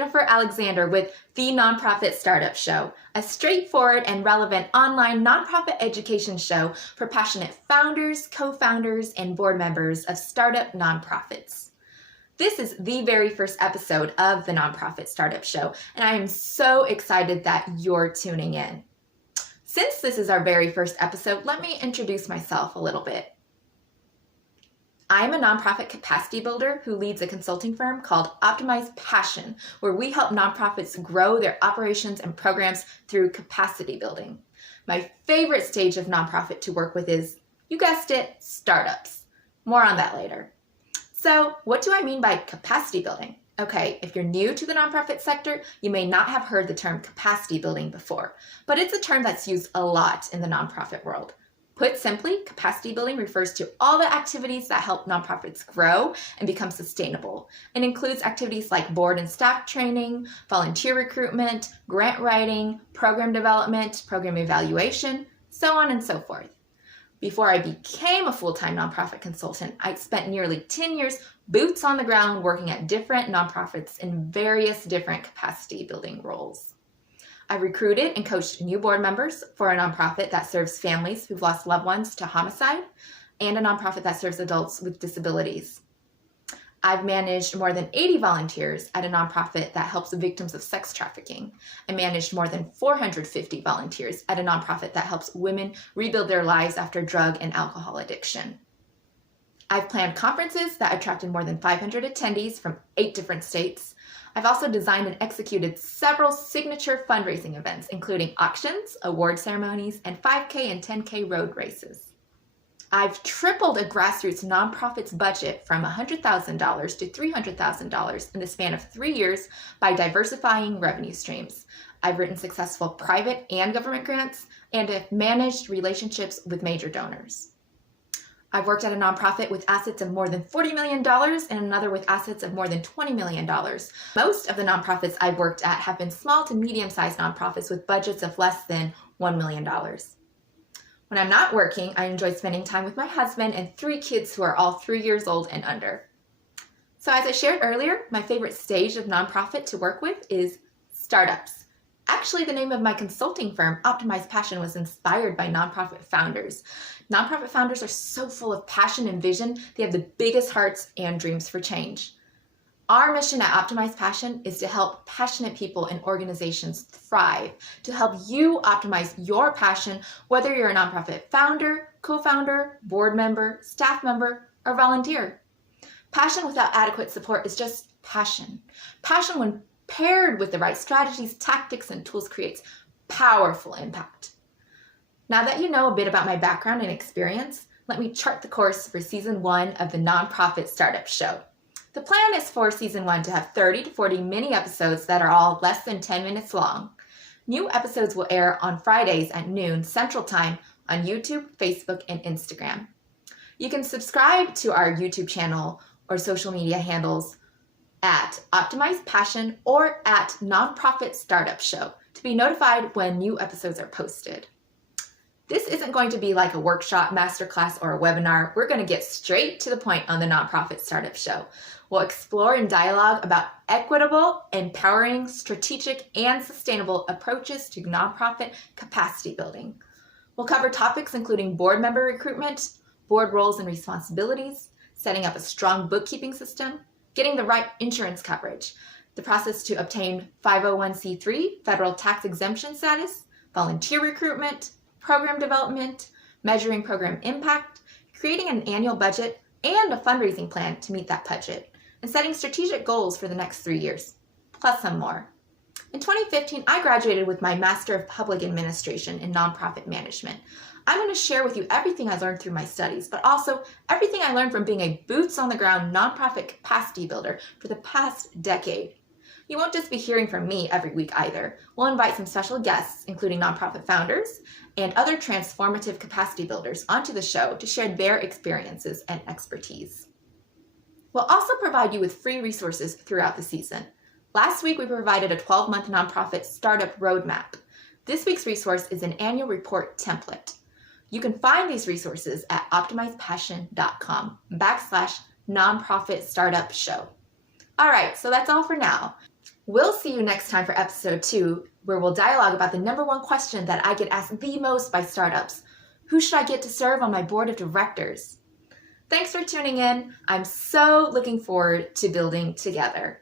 Jennifer Alexander with The Nonprofit Startup Show, a straightforward and relevant online nonprofit education show for passionate founders, co-founders, and board members of startup nonprofits. This is the very first episode of The Nonprofit Startup Show, and I am so excited that you're tuning in. Since this is our very first episode, let me introduce myself a little bit. I'm a nonprofit capacity builder who leads a consulting firm called Optimize Passion, where we help nonprofits grow their operations and programs through capacity building. My favorite stage of nonprofit to work with is, you guessed it, startups. More on that later. So, what do I mean by capacity building? Okay, if you're new to the nonprofit sector, you may not have heard the term capacity building before, but it's a term that's used a lot in the nonprofit world. Put simply, capacity building refers to all the activities that help nonprofits grow and become sustainable. It includes activities like board and staff training, volunteer recruitment, grant writing, program development, program evaluation, so on and so forth. Before I became a full-time nonprofit consultant, I spent nearly 10 years boots on the ground working at different nonprofits in various different capacity building roles. I recruited and coached new board members for a nonprofit that serves families who've lost loved ones to homicide and a nonprofit that serves adults with disabilities. I've managed more than 80 volunteers at a nonprofit that helps victims of sex trafficking. I managed more than 450 volunteers at a nonprofit that helps women rebuild their lives after drug and alcohol addiction. I've planned conferences that attracted more than 500 attendees from 8 different states. I've also designed and executed several signature fundraising events, including auctions, award ceremonies, and 5K and 10K road races. I've tripled a grassroots nonprofit's budget from $100,000 to $300,000 in the span of 3 years by diversifying revenue streams. I've written successful private and government grants and have managed relationships with major donors. I've worked at a nonprofit with assets of more than $40 million and another with assets of more than $20 million. Most of the nonprofits I've worked at have been small to medium-sized nonprofits with budgets of less than $1 million. When I'm not working, I enjoy spending time with my husband and 3 kids who are all 3 years old and under. So as I shared earlier, my favorite stage of nonprofit to work with is startups. Actually, the name of my consulting firm, Optimize Passion, was inspired by nonprofit founders. Nonprofit founders are so full of passion and vision. They have the biggest hearts and dreams for change. Our mission at Optimize Passion is to help passionate people and organizations thrive, to help you optimize your passion, whether you're a nonprofit founder, co-founder, board member, staff member, or volunteer. Passion without adequate support is just passion. Passion, when paired with the right strategies, tactics, and tools, creates powerful impact. Now that you know a bit about my background and experience, let me chart the course for Season 1 of the Nonprofit Startup Show. The plan is for Season 1 to have 30 to 40 mini episodes that are all less than 10 minutes long. New episodes will air on Fridays at noon Central Time on YouTube, Facebook, and Instagram. You can subscribe to our YouTube channel or social media handles at Optimize Passion or at Nonprofit Startup Show to be notified when new episodes are posted. This isn't going to be like a workshop, masterclass, or a webinar. We're going to get straight to the point on the Nonprofit Startup Show. We'll explore and dialogue about equitable, empowering, strategic, and sustainable approaches to nonprofit capacity building. We'll cover topics including board member recruitment, board roles and responsibilities, setting up a strong bookkeeping system, getting the right insurance coverage, the process to obtain 501c3 federal tax exemption status, volunteer recruitment, program development, measuring program impact, creating an annual budget and a fundraising plan to meet that budget, and setting strategic goals for the next 3 years, plus some more. In 2015, I graduated with my Master of Public Administration in Nonprofit Management. I'm going to share with you everything I learned through my studies, but also everything I learned from being a boots-on-the-ground nonprofit capacity builder for the past decade. You won't just be hearing from me every week either. We'll invite some special guests, including nonprofit founders and other transformative capacity builders, onto the show to share their experiences and expertise. We'll also provide you with free resources throughout the season. Last week, we provided a 12-month nonprofit startup roadmap. This week's resource is an annual report template. You can find these resources at optimizepassion.com/nonprofit startup show. All right, so that's all for now. We'll see you next time for episode 2, where we'll dialogue about the number one question that I get asked the most by startups. Who should I get to serve on my board of directors? Thanks for tuning in. I'm so looking forward to building together.